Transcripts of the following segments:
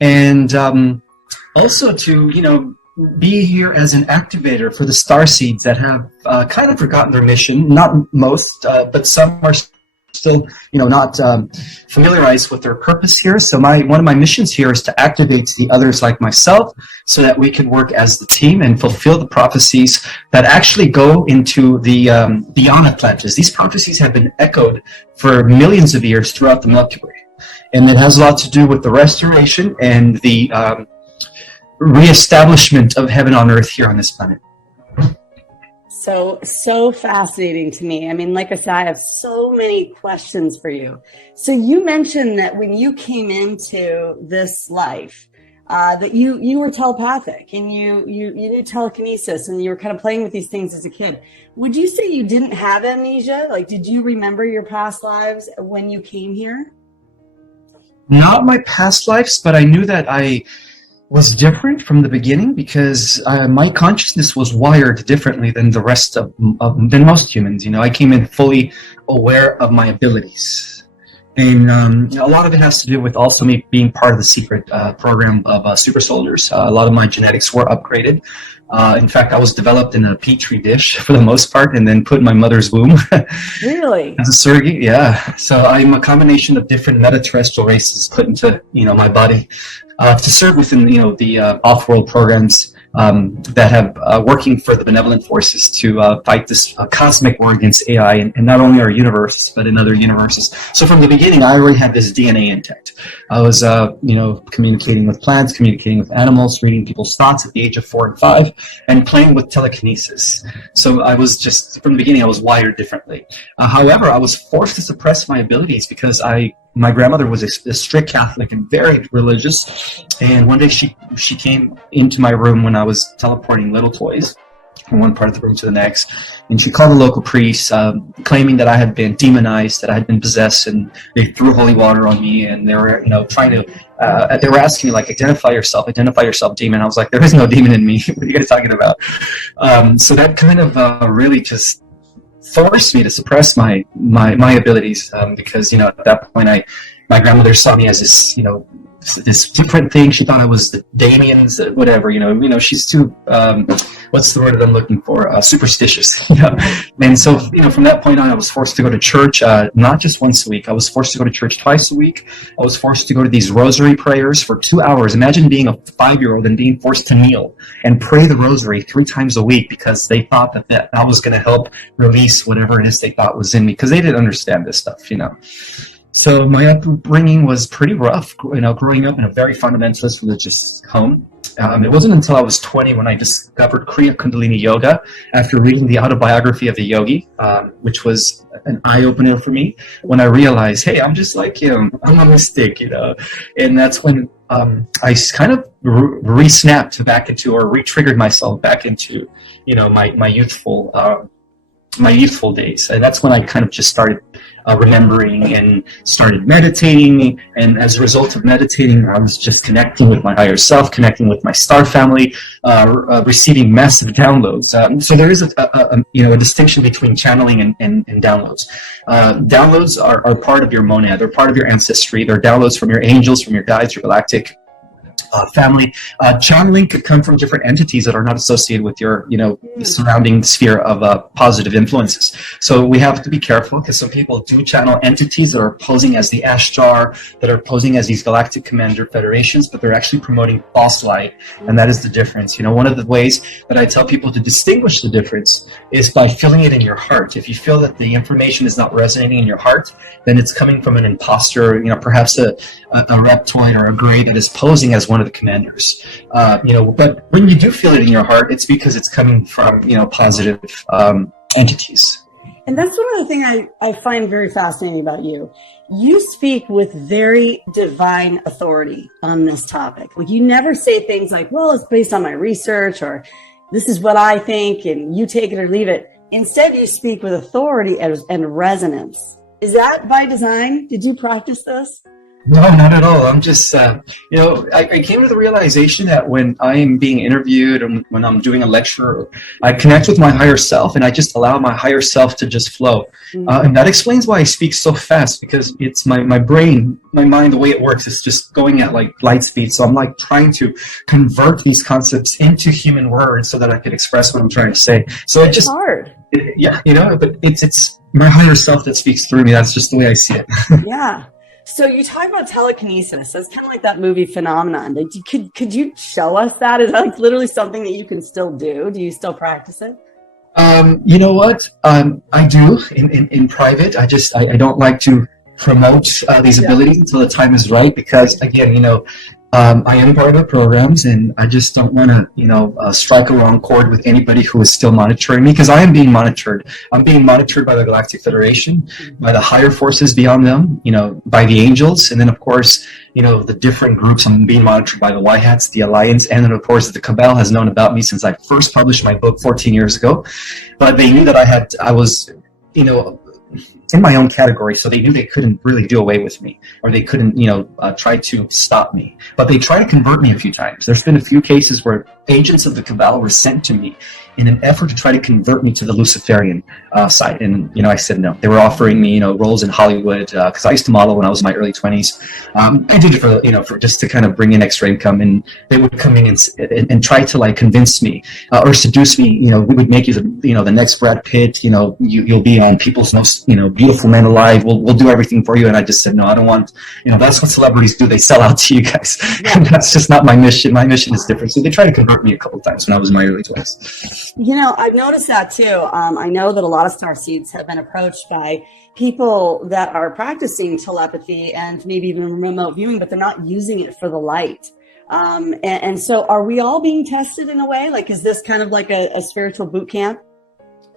and also to, be here as an activator for the star seeds that have kind of forgotten their mission. Not most, but some are still, not familiarized with their purpose here. So one of my missions here is to activate the others like myself so that we can work as the team and fulfill the prophecies that actually go into the beyond Atlantis. These prophecies have been echoed for millions of years throughout the Milky Way. And it has a lot to do with the restoration and the reestablishment of heaven on earth here on this planet. So fascinating to me. I mean, like I said, I have so many questions for you. So you mentioned that when you came into this life, that you were telepathic and you did telekinesis and you were kind of playing with these things as a kid. Would you say you didn't have amnesia? Like, did you remember your past lives when you came here? Not my past lives, but I knew that I was different from the beginning because my consciousness was wired differently than the rest than most humans. I came in fully aware of my abilities, and a lot of it has to do with also me being part of the secret program of super soldiers. A lot of my genetics were upgraded. In fact, I was developed in a petri dish for the most part, and then put in my mother's womb. Really? As a surrogate, yeah. So I'm a combination of different meta-terrestrial races put into my body to serve within the off-world programs that have working for the benevolent forces to fight this cosmic war against AI, and not only our universe but in other universes. So from the beginning, I already had this DNA intact. I was communicating with plants, communicating with animals, reading people's thoughts at the age of 4 and 5, and playing with telekinesis. So I was just from the beginning, I was wired differently. However, I was forced to suppress my abilities because my grandmother was a strict Catholic and very religious, and one day she came into my room when I was teleporting little toys from one part of the room to the next, and she called the local priest, claiming that I had been demonized, that I had been possessed, and they threw holy water on me, and they were trying to they were asking me, like, identify yourself, demon. I was like, there is no demon in me. What are you guys talking about? So that kind of really just forced me to suppress my abilities, because at that point my grandmother saw me as this different thing. She thought I was the Damians, whatever. She's too what's the word that I'm looking for? Superstitious. And so from that point on, I was forced to go to church, not just once a week. I was forced to go to church twice a week. I was forced to go to these rosary prayers for 2 hours. Imagine being a 5-year-old and being forced to kneel and pray the rosary 3 times a week because they thought that was going to help release whatever it is they thought was in me, because they didn't understand this stuff. So my upbringing was pretty rough, growing up in a very fundamentalist religious home. It wasn't until I was 20 when I discovered Kriya Kundalini Yoga after reading the autobiography of the yogi, which was an eye-opener for me, when I realized, hey, I'm just like him. I'm a mystic, And that's when I kind of re-snapped back into, or re-triggered myself back into, my youthful days. And that's when I kind of just started remembering and started meditating. And as a result of meditating, I was just connecting with my higher self, connecting with my star family, receiving massive downloads. So there is a distinction between channeling and downloads. Downloads are part of your monad. They're part of your ancestry. They're downloads from your angels, from your guides, your galactic family. Channeling could come from different entities that are not associated with your, surrounding sphere of positive influences. So we have to be careful, because some people do channel entities that are posing as the Ashtar, that are posing as these galactic commander federations, but they're actually promoting false light, and that is the difference. One of the ways that I tell people to distinguish the difference is by feeling it in your heart. If you feel that the information is not resonating in your heart, then it's coming from an imposter, perhaps a reptoid or a gray that is posing as one of the commanders. But when you do feel it in your heart, it's because it's coming from, positive entities. And that's one of the things I find very fascinating about you. You speak with very divine authority on this topic. Like, you never say things like, well, it's based on my research, or this is what I think, and you take it or leave it. Instead, you speak with authority and resonance. Is that by design? Did you practice this? No, not at all. I'm just, I came to the realization that when I am being interviewed and when I'm doing a lecture, I connect with my higher self and I just allow my higher self to just flow. And that explains why I speak so fast, because it's my brain, my mind, the way it works is just going at like light speed. So I'm like trying to convert these concepts into human words so that I can express what I'm trying to say. So it It's just, hard. but it's my higher self that speaks through me. That's just the way I see it. Yeah. So you talk about telekinesis. It's kind of like that movie Phenomenon. Like, could you show us that? Is that like literally something that you can still do? Do you still practice it? You know what? I do in private. I don't like to promote these abilities until the time is right, because again, I am part of the programs, and I just don't want to, strike a wrong chord with anybody who is still monitoring me, because I am being monitored. I'm being monitored by the Galactic Federation, by the higher forces beyond them, by the angels, and then of course, the different groups. I'm being monitored by the White Hats, the Alliance, and then of course the Cabal has known about me since I first published my book 14 years ago. But they knew that I was, in my own category, so they knew they couldn't really do away with me, or they couldn't, try to stop me. But they tried to convert me a few times. There's been a few cases where agents of the Cabal were sent to me in an effort to try to convert me to the Luciferian side. And, I said no. They were offering me, roles in Hollywood, because I used to model when I was in my early 20s. I did it for just to kind of bring in extra income. And they would come in and try to like convince me or seduce me. We would make you the next Brad Pitt. You'll be on People's Most, Beautiful Man Alive. We'll do everything for you. And I just said no. I don't want. That's what celebrities do. They sell out to you guys. Yeah. And that's just not my mission. My mission is different. So they tried to convert me a couple of times when I was in my early 20s. I've noticed that too. I know that a lot of starseeds have been approached by people that are practicing telepathy and maybe even remote viewing, but they're not using it for the light. And so are we all being tested in a way? Like, is this kind of like a spiritual boot camp?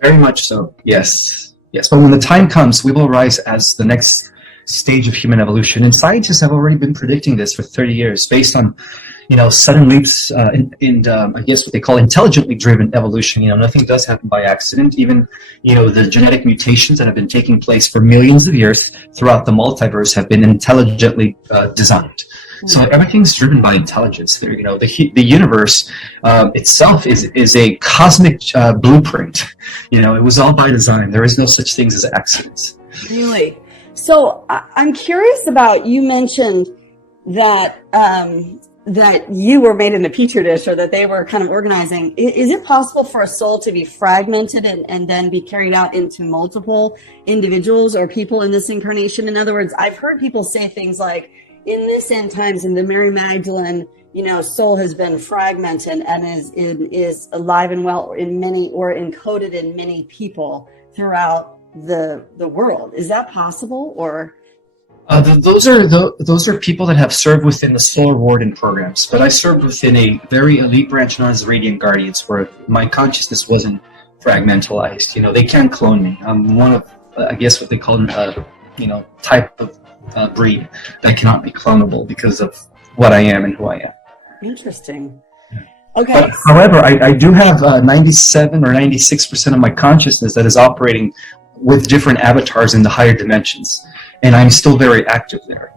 Very much so. Yes. Yes. But when the time comes, we will rise as the next stage of human evolution. And scientists have already been predicting this for 30 years based on, sudden leaps in I guess what they call intelligently driven evolution. Nothing does happen by accident. Even, the genetic mutations that have been taking place for millions of years throughout the multiverse have been intelligently designed. So everything's driven by intelligence. The universe itself is a cosmic blueprint. It was all by design. There is no such things as accidents. Really? So I'm curious about, you mentioned that that you were made in a petri dish, or that they were kind of organizing. Is it possible for a soul to be fragmented and then be carried out into multiple individuals or people in this incarnation? In other words, I've heard people say things like, in this end times, in the Mary Magdalene, soul has been fragmented and is alive and well in many, or encoded in many people throughout the world. Is that possible? Or those are people that have served within the Solar Warden programs, but I served within a very elite branch known as Radiant Guardians, where my consciousness wasn't fragmentalized. They can't clone me. I'm one of, I guess, what they call type of breed that cannot be clonable because of what I am and who I am. Interesting. Okay. But, however, I do have 97 or 96% of my consciousness that is operating with different avatars in the higher dimensions, and I'm still very active there.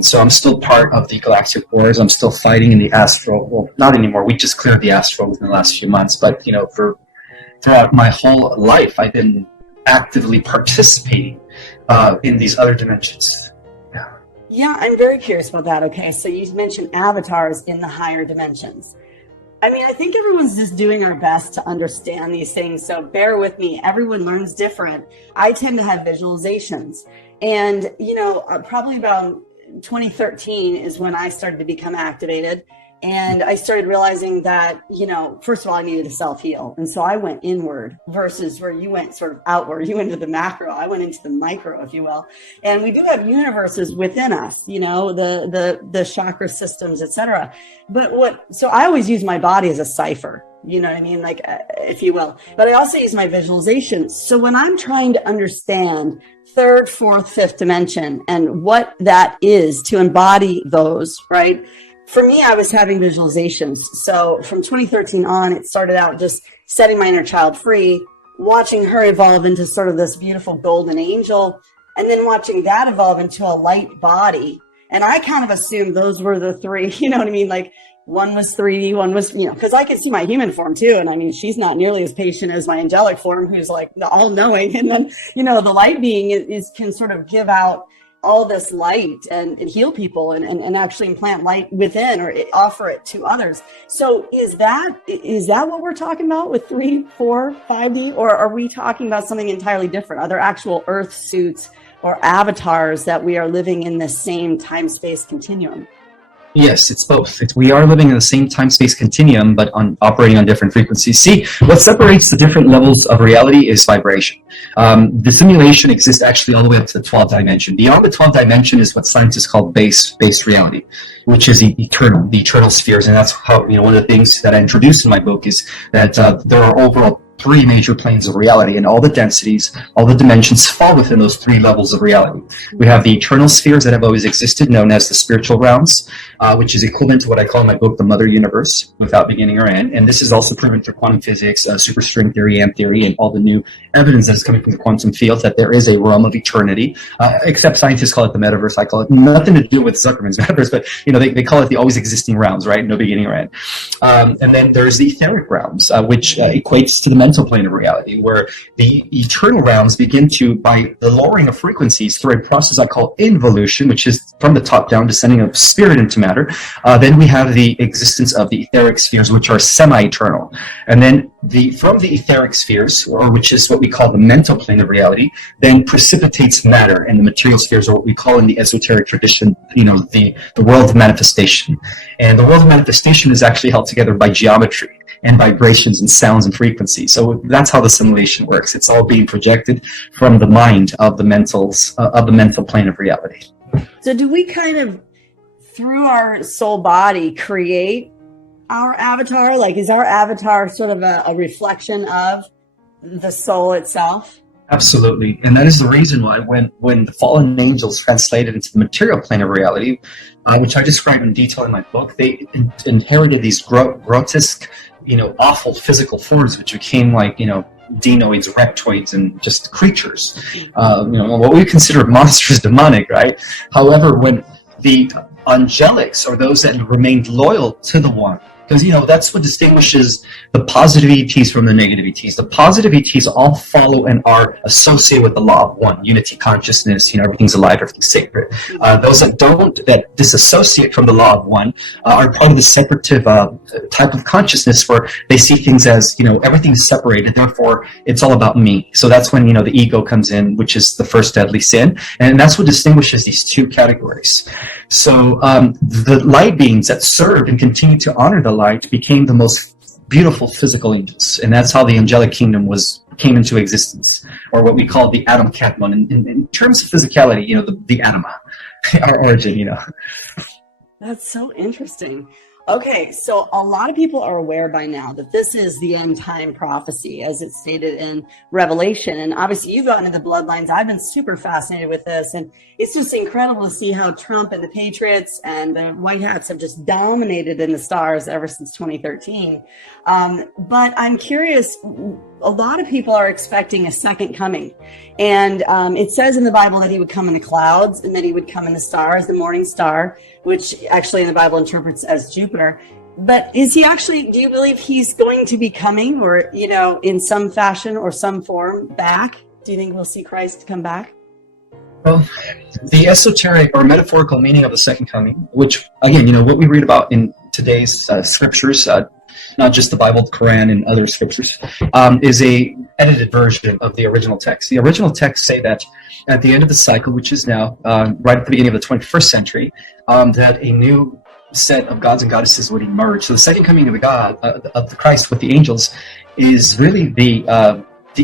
So I'm still part of the galactic wars. I'm still fighting in the astral. Well, not anymore. We just cleared the astral within the last few months. But throughout my whole life, I've been actively participating in these other dimensions. Yeah, I'm very curious about that. Okay, so you mentioned avatars in the higher dimensions. I think everyone's just doing our best to understand these things, so bear with me. Everyone learns different. I tend to have visualizations, and probably about 2013 is when I started to become activated. And I started realizing that, first of all, I needed to self-heal. And so I went inward versus where you went sort of outward. You went into the macro. I went into the micro, if you will. And we do have universes within us, the chakra systems, etc. So I always use my body as a cipher, like, if you will. But I also use my visualizations. So when I'm trying to understand third, fourth, fifth dimension and what that is to embody those, right? For me, I was having visualizations. So from 2013 on, it started out just setting my inner child free, watching her evolve into sort of this beautiful golden angel. and then watching that evolve into a light body. And I kind of assumed those were the three, you know what I mean? Like one was 3D, one was, because I can see my human form too. And I mean, she's not nearly as patient as my angelic form, who's like all knowing. And then, the light being can sort of give out all this light and heal people and actually implant light within or offer it to others. So is that what we're talking about with 3, 4, 5D? Or are we talking about something entirely different? Are there actual earth suits or avatars that we are living in the same time-space continuum? Yes, it's both. We are living in the same time-space continuum, but operating on different frequencies. See, what separates the different levels of reality is vibration. The simulation exists actually all the way up to the 12th dimension. Beyond the 12th dimension is what scientists call base reality, which is the eternal spheres. And that's how, one of the things that I introduced in my book is that there are overall 3 major planes of reality, and all the densities, all the dimensions fall within those 3 levels of reality. We have the eternal spheres that have always existed, known as the spiritual realms, which is equivalent to what I call in my book the Mother Universe, without beginning or end. And this is also proven through quantum physics, superstring theory, and theory, and all the new evidence that is coming from the quantum field that there is a realm of eternity. Except scientists call it the metaverse. I call it nothing to do with Zuckerman's metaverse, but they call it the always existing realms, right? No beginning or end. And then there's the etheric realms, which equates to the mental plane of reality, where the eternal realms begin to, by the lowering of frequencies through a process I call involution, which is from the top down, descending of spirit into matter. Then we have the existence of the etheric spheres, which are semi-eternal. And then from the etheric spheres, or which is what we call the mental plane of reality, then precipitates matter, and the material spheres are what we call in the esoteric tradition, the world of manifestation. And the world of manifestation is actually held together by geometry and vibrations and sounds and frequencies. So that's how the simulation works. It's all being projected from the mind of the mental plane of reality. So do we kind of, through our soul body, create our avatar? Like, is our avatar sort of a reflection of the soul itself? Absolutely. And that is the reason why when the fallen angels translated into the material plane of reality, which I describe in detail in my book, they inherited these grotesque, awful physical forms, which became like, denoids, reptoids, and just creatures. What we consider monstrous, demonic, right? However, when the angelics, or those that remained loyal to the One, because, that's what distinguishes the positive ETs from the negative ETs. The positive ETs all follow and are associated with the law of one, unity consciousness, everything's alive, everything's sacred. Those that disassociate from the law of one, are part of the separative type of consciousness where they see things as, everything's separated, therefore it's all about me. So that's when, the ego comes in, which is the first deadly sin. And that's what distinguishes these 2 categories. So the light beings that served and continue to honor the light became the most beautiful physical angels, and that's how the angelic kingdom came into existence, or what we call the Adam Katmon. In terms of physicality, the Adama, our origin. That's so interesting. Okay, so a lot of people are aware by now that this is the end time prophecy, as it's stated in Revelation. And obviously, you've gotten into the bloodlines. I've been super fascinated with this. And it's just incredible to see how Trump and the Patriots and the White Hats have just dominated in the stars ever since 2013. But I'm curious, a lot of people are expecting a second coming. And it says in the Bible that he would come in the clouds and that he would come in the stars, the morning star, which actually in the Bible interprets as Jupiter. But is he actually, do you believe he's going to be coming, or, in some fashion or some form back? Do you think we'll see Christ come back? Well, the esoteric or metaphorical meaning of the second coming, which, again, what we read about in today's scriptures, not just the Bible, the Quran, and other scriptures, is a edited version of the original text. The original texts say that at the end of the cycle, which is now right at the beginning of the 21st century, that a new set of gods and goddesses would emerge. So the second coming of the Christ with the angels is really the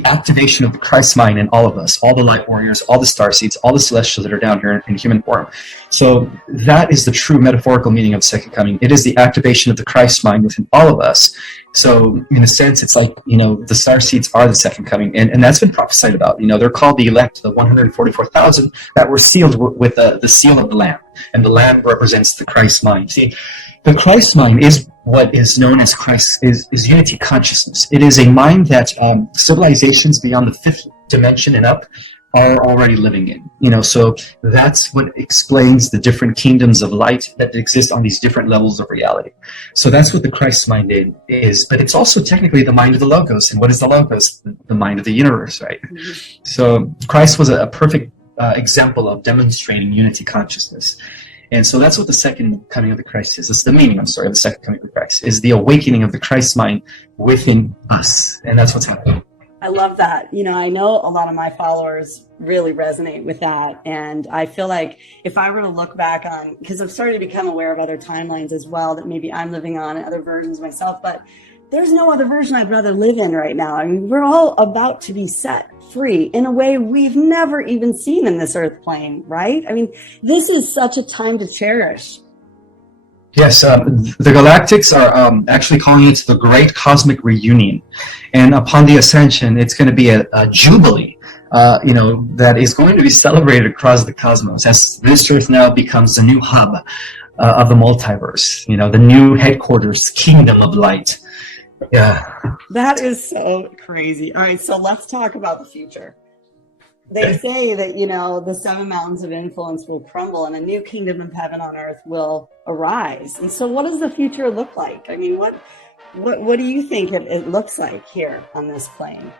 activation of the Christ mind in all of us, all the light warriors, all the starseeds, all the celestials that are down here in human form. So that is the true metaphorical meaning of the second coming. It is the activation of the Christ mind within all of us. So in a sense, it's like, the starseeds are the second coming. And that's been prophesied about. They're called the elect, the 144,000 that were sealed with the seal of the Lamb. And the Lamb represents the Christ mind. See, the Christ mind is what is known as Christ, is unity consciousness. It is a mind that civilizations beyond the 5th dimension and up are already living in. So that's what explains the different kingdoms of light that exist on these different levels of reality. So that's what the Christ mind is, but it's also technically the mind of the Logos. And what is the Logos? The mind of the universe, right? Mm-hmm. So Christ was a perfect example of demonstrating unity consciousness. And so that's what the second coming of the Christ is. It's the meaning, of the second coming of the Christ, is the awakening of the Christ mind within us. And that's what's happening. I love that. I know a lot of my followers really resonate with that. And I feel like if I were to look back on, because I've started to become aware of other timelines as well, that maybe I'm living on and other versions myself, but there's no other version I'd rather live in right now. I mean, we're all about to be set free in a way we've never even seen in this earth plane, right? I mean, this is such a time to cherish. Yes, the Galactics are actually calling it the Great Cosmic Reunion. And upon the ascension, it's going to be a jubilee, that is going to be celebrated across the cosmos as this Earth now becomes the new hub of the multiverse, the new headquarters, kingdom of light. Yeah. That is so crazy. All right, so let's talk about the future. They say that, the 7 mountains of influence will crumble and a new kingdom of heaven on earth will arise. And so what does the future look like? I mean, what do you think it looks like here on this plane?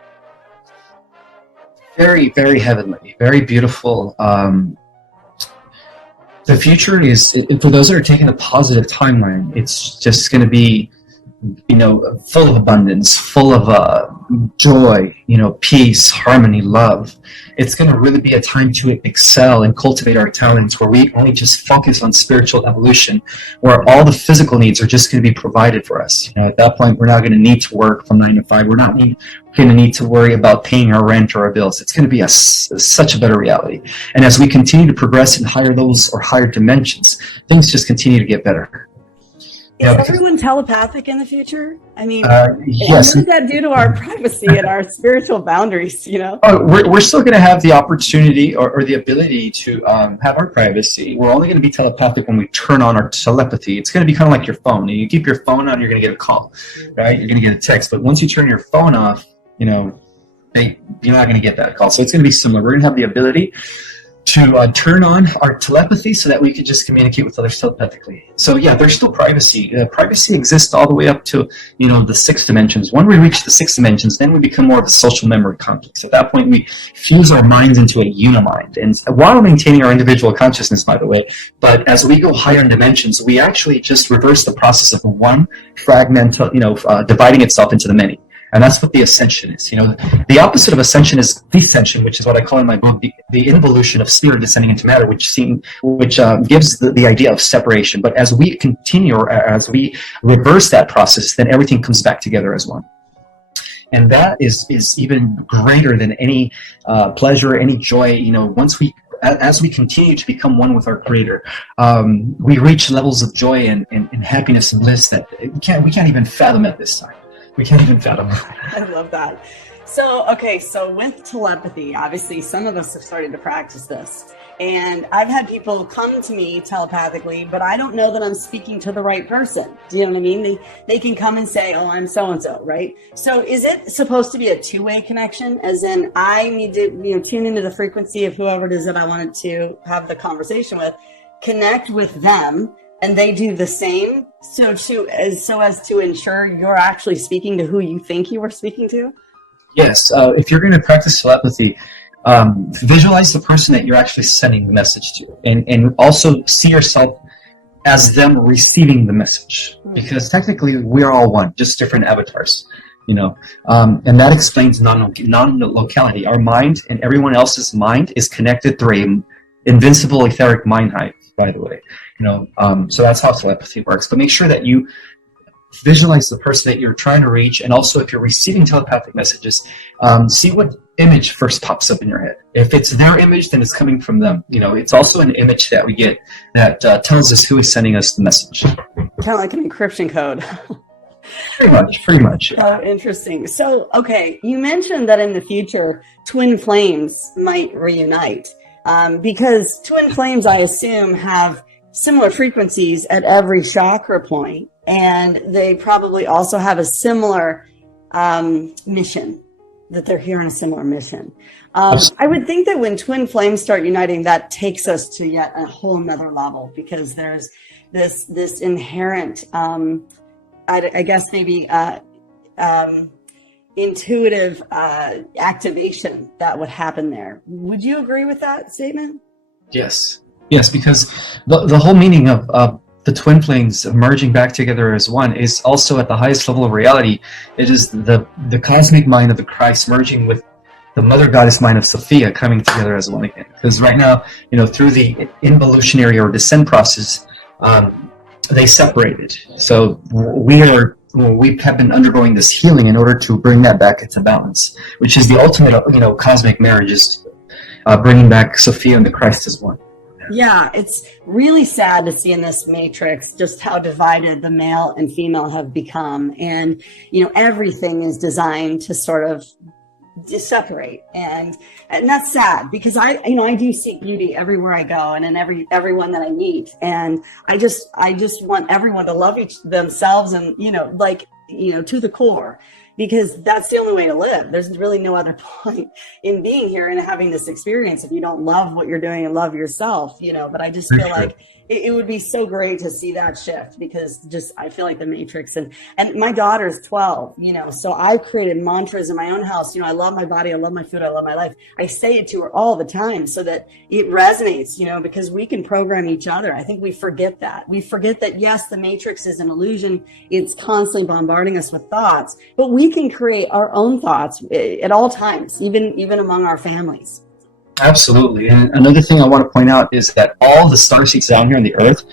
Very, very heavenly, very beautiful. The future is, for those that are taking a positive timeline, it's just going to be full of abundance, full of joy, peace, harmony, love. It's going to really be a time to excel and cultivate our talents, where we only just focus on spiritual evolution, where all the physical needs are just going to be provided for us. At that point, we're not going to need to work from 9 to 5. We're not going to need to worry about paying our rent or our bills. It's going to be such a better reality. And as we continue to progress in higher levels or higher dimensions, things just continue to get better. Is everyone telepathic in the future? I mean, yes. What does that do to our privacy and our spiritual boundaries, We're still going to have the opportunity or the ability to have our privacy. We're only going to be telepathic when we turn on our telepathy. It's going to be kind of like your phone. You keep your phone on, you're going to get a call, right? You're going to get a text. But once you turn your phone off, you're not going to get that call. So it's going to be similar. We're going to have the ability to turn on our telepathy so that we can just communicate with others telepathically. So yeah, there's still privacy. Privacy exists all the way up to, the 6 dimensions. When we reach the 6 dimensions, then we become more of a social memory complex. At that point, we fuse our minds into a unimind. And while maintaining our individual consciousness, by the way, but as we go higher in dimensions, we actually just reverse the process of one fragment, dividing itself into the many. And that's what the ascension is. The opposite of ascension is descension, which is what I call in my book the involution of spirit descending into matter, which gives the idea of separation. But as we continue, or as we reverse that process, then everything comes back together as one. And that is even greater than any pleasure, any joy. As we continue to become one with our Creator, we reach levels of joy and happiness and bliss that we can't even fathom at this time. We can't even fathom. I love that. So with telepathy, obviously some of us have started to practice this. And I've had people come to me telepathically, but I don't know that I'm speaking to the right person. Do you know what I mean? They can come and say, oh, I'm so-and-so, right? So is it supposed to be a two-way connection? As in, I need to tune into the frequency of whoever it is that I wanted to have the conversation with, connect with them, and they do the same, so as to ensure you're actually speaking to who you think you were speaking to? Yes. If you're going to practice telepathy, visualize the person that you're actually sending the message to, and also see yourself as them receiving the message. Because technically, we're all one, just different avatars. And that explains non-locality. Our mind and everyone else's mind is connected through an invincible etheric mind hive, by the way. So that's how telepathy works. But make sure that you visualize the person that you're trying to reach, and also if you're receiving telepathic messages, see what image first pops up in your head. If it's their image, then it's coming from them. It's also an image that we get that tells us who is sending us the message. Kind of like an encryption code. Pretty much. Oh, interesting. So, you mentioned that in the future, twin flames might reunite, because twin flames, I assume, have similar frequencies at every chakra point, and they probably also have a similar mission. that they're here on a similar mission. I would think that when twin flames start uniting, that takes us to yet a whole nother level, because there's this inherent, I guess maybe intuitive activation that would happen there. Would you agree with that statement? Yes, because the whole meaning of the twin flames merging back together as one is also at the highest level of reality. It is the cosmic mind of the Christ merging with the mother goddess mind of Sophia coming together as one again. Because right now, through the involutionary or descent process, they separated. So we have been undergoing this healing in order to bring that back into balance, which is the ultimate, cosmic marriage, is bringing back Sophia and the Christ as one. Yeah, it's really sad to see in this matrix just how divided the male and female have become. And, everything is designed to sort of separate. And that's sad, because I do seek beauty everywhere I go and in everyone that I meet. And I just want everyone to love themselves and, to the core, because that's the only way to live. There's really no other point in being here and having this experience if you don't love what you're doing and love yourself, but I just feel like it would be so great to see that shift, because I feel like the matrix and my daughter's 12, so I've created mantras in my own house. I love my body. I love my food. I love my life. I say it to her all the time so that it resonates, because we can program each other. I think we forget that. We forget that, yes, the matrix is an illusion. It's constantly bombarding us with thoughts, but we can create our own thoughts at all times, even among our families. Absolutely. And another thing I want to point out is that all the starseeds down here on the earth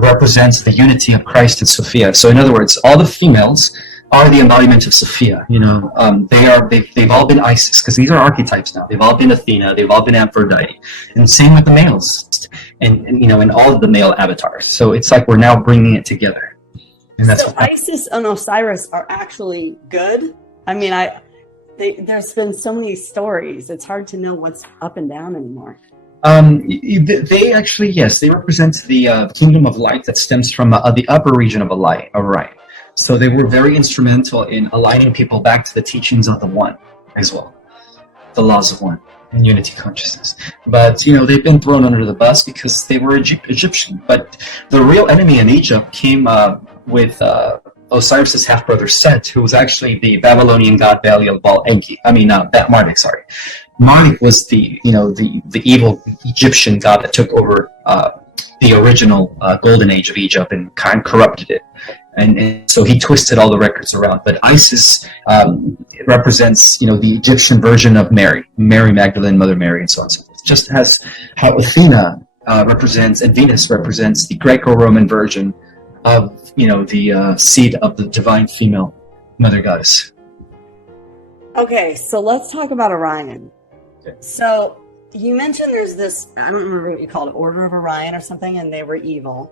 represents the unity of Christ and Sophia. So in other words, all the females are the embodiment of Sophia. They've all been Isis, because these are archetypes now. They've all been Athena. They've all been Aphrodite. And same with the males and all of the male avatars. So it's like we're now bringing it together. And that's so Isis and Osiris are actually good. I mean, there's been so many stories. It's hard to know what's up and down anymore. They actually, yes, they represent the kingdom of light that stems from the upper region of Orion. So they were very instrumental in aligning people back to the teachings of the One as well, the laws of One and unity consciousness. But, they've been thrown under the bus because they were Egyptian. But the real enemy in Egypt came with Osiris's half-brother Set, who was actually the Babylonian god Marduk, sorry. Marduk was the evil Egyptian god that took over the original golden age of Egypt and kind of corrupted it. And so he twisted all the records around. But Isis represents, the Egyptian version of Mary Magdalene, Mother Mary, and so on and so forth. Just as how Athena represents, and Venus represents the Greco-Roman version of the seed of the divine female mother goddess. Okay, so let's talk about Orion. Okay. So you mentioned there's this, I don't remember what you called it, Order of Orion or something, and they were evil.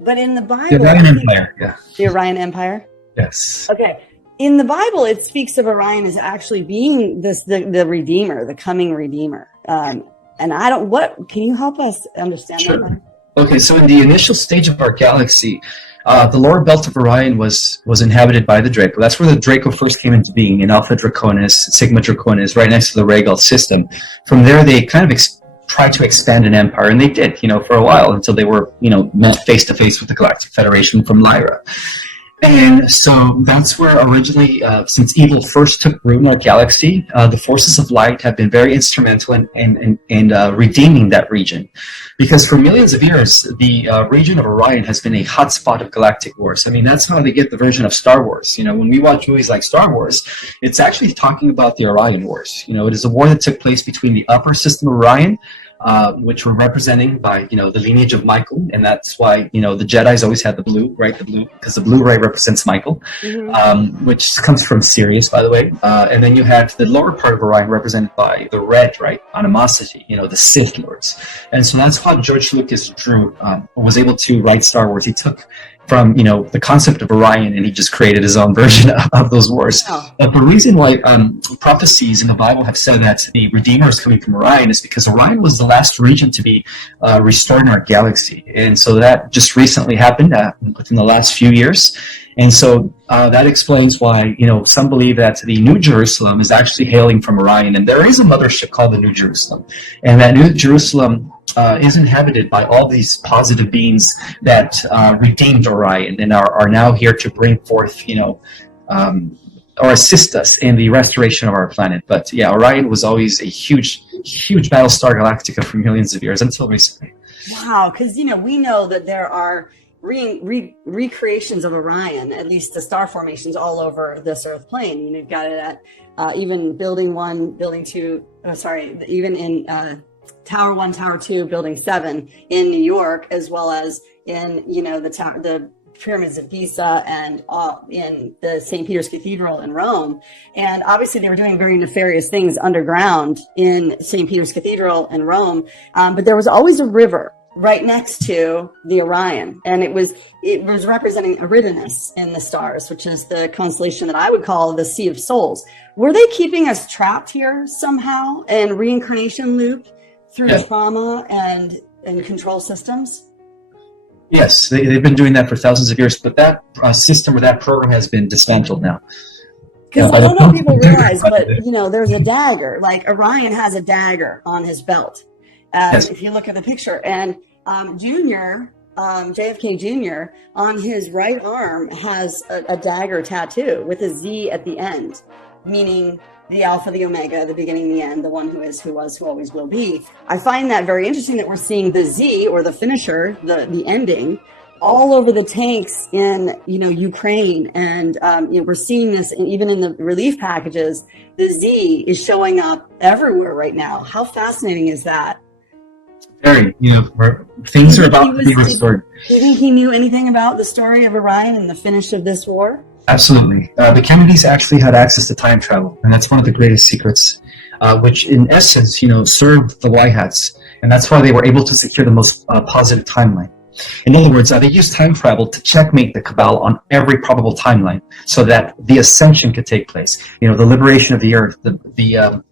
But in the Bible, the Orion Empire, yeah. The Orion Empire? Yes. Okay. In the Bible, it speaks of Orion as actually being the Redeemer, the coming Redeemer. And can you help us understand Sure. that? Okay, so in the initial stage of our galaxy, the lower belt of Orion was inhabited by the Draco. That's where the Draco first came into being, in Alpha Draconis, Sigma Draconis, right next to the Regal system. From there, they kind of tried to expand an empire, and they did, for a while, until they were, met face to face with the Galactic Federation from Lyra. And so that's where originally, since evil first took root in our galaxy, the forces of light have been very instrumental in redeeming that region. Because for millions of years, the region of Orion has been a hotspot of galactic wars. I mean, that's how they get the version of Star Wars. When we watch movies like Star Wars, it's actually talking about the Orion Wars. It is a war that took place between the upper system of Orion, which were representing by, the lineage of Michael. And that's why, the Jedis always had the blue, right? The blue, because the blue ray represents Michael, which comes from Sirius, by the way. And then you had the lower part of Orion represented by the red, right? Animosity, the Sith Lords. And so that's how George Lucas was able to write Star Wars. He took from, the concept of Orion, and he just created his own version of those wars. Oh. But the reason why prophecies in the Bible have said that the Redeemer is coming from Orion is because Orion was the last region to be restored in our galaxy. And so that just recently happened within the last few years. And so that explains why, some believe that the New Jerusalem is actually hailing from Orion. And there is a mothership called the New Jerusalem. And that New Jerusalem is inhabited by all these positive beings that redeemed Orion and are now here to bring forth, or assist us in the restoration of our planet. But yeah, Orion was always a huge Battlestar Galactica for millions of years until recently. Wow, because we know that there are recreations of Orion, at least the star formations all over this Earth plane. You've got it at even Building 1, Building 2. Even in Tower 1, Tower 2, Building 7 in New York, as well as in the pyramids of Giza and in the St. Peter's Cathedral in Rome. And obviously they were doing very nefarious things underground in St. Peter's Cathedral in Rome. But there was always a river right next to the Orion, and it was representing Eridanus in the stars, which is the constellation that I would call the Sea of Souls. Were they keeping us trapped here somehow and reincarnation loop through trauma and control systems? Yes, they've been doing that for thousands of years, but that system or that program has been dismantled now. Because I don't know if people realize, but there's a dagger. Like Orion has a dagger on his belt. Yes. If you look at the picture, and JFK Jr. on his right arm has a dagger tattoo with a Z at the end, meaning the Alpha, the Omega, the beginning, the end, the one who is, who was, who always will be. I find that very interesting that we're seeing the Z, or the finisher, the ending, all over the tanks in Ukraine, and we're seeing this even in the relief packages. The Z is showing up everywhere right now. How fascinating is that? Very, where things are about to be restored. Do you think he knew anything about the story of Orion and the finish of this war? Absolutely. The Kennedys actually had access to time travel, and that's one of the greatest secrets, which in essence, served the White Hats, and that's why they were able to secure the most positive timeline. In other words, they used time travel to checkmate the Cabal on every probable timeline, so that the ascension could take place. The liberation of the Earth, the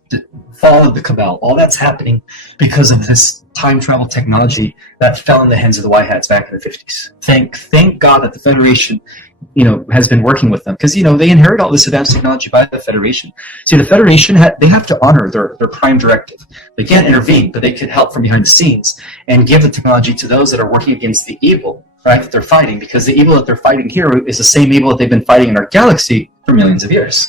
fall of the Cabal, all that's happening because of this time travel technology that fell in the hands of the White Hats back in the 50s. Thank God that the Federation, has been working with them, because, they inherit all this advanced technology by the Federation. See, the Federation, they have to honor their prime directive. They can't intervene, but they can help from behind the scenes and give the technology to those that are working against the evil, right, that they're fighting, because the evil that they're fighting here is the same evil that they've been fighting in our galaxy for millions of years.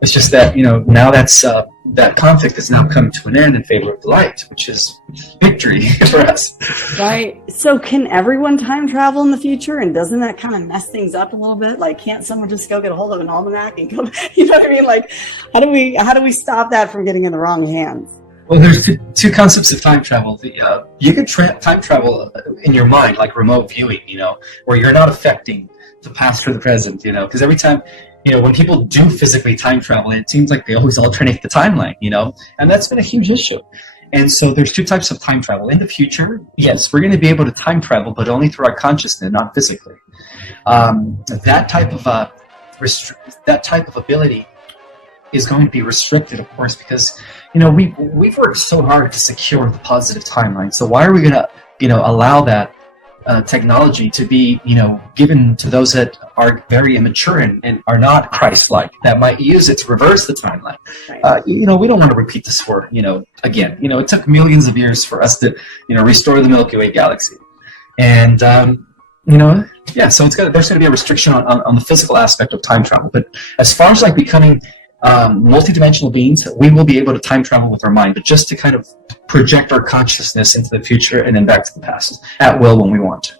It's just that, now that conflict has now come to an end in favor of the light, which is victory for us. Right. So can everyone time travel in the future? And doesn't that kind of mess things up a little bit? Like, can't someone just go get a hold of an almanac and go, you know what I mean? Like, how do we stop that from getting in the wrong hands? Well, there's two concepts of time travel. You can time travel in your mind, like remote viewing, where you're not affecting the past or the present, because every time, when people do physically time travel, it seems like they always alternate the timeline, and that's been a huge issue. And so there's two types of time travel. In the future, yes, we're going to be able to time travel, but only through our consciousness, not physically. That type of ability is going to be restricted, of course, because we've worked so hard to secure the positive timeline. So why are we going to allow that technology to be given to those that are very immature and are not Christ-like, that might use it to reverse the timeline? Right. We don't want to repeat this war again. It took millions of years for us to restore the Milky Way galaxy, and so there's going to be a restriction on the physical aspect of time travel. But as far as becoming multidimensional beings, we will be able to time travel with our mind, but just to kind of project our consciousness into the future and then back to the past at will when we want.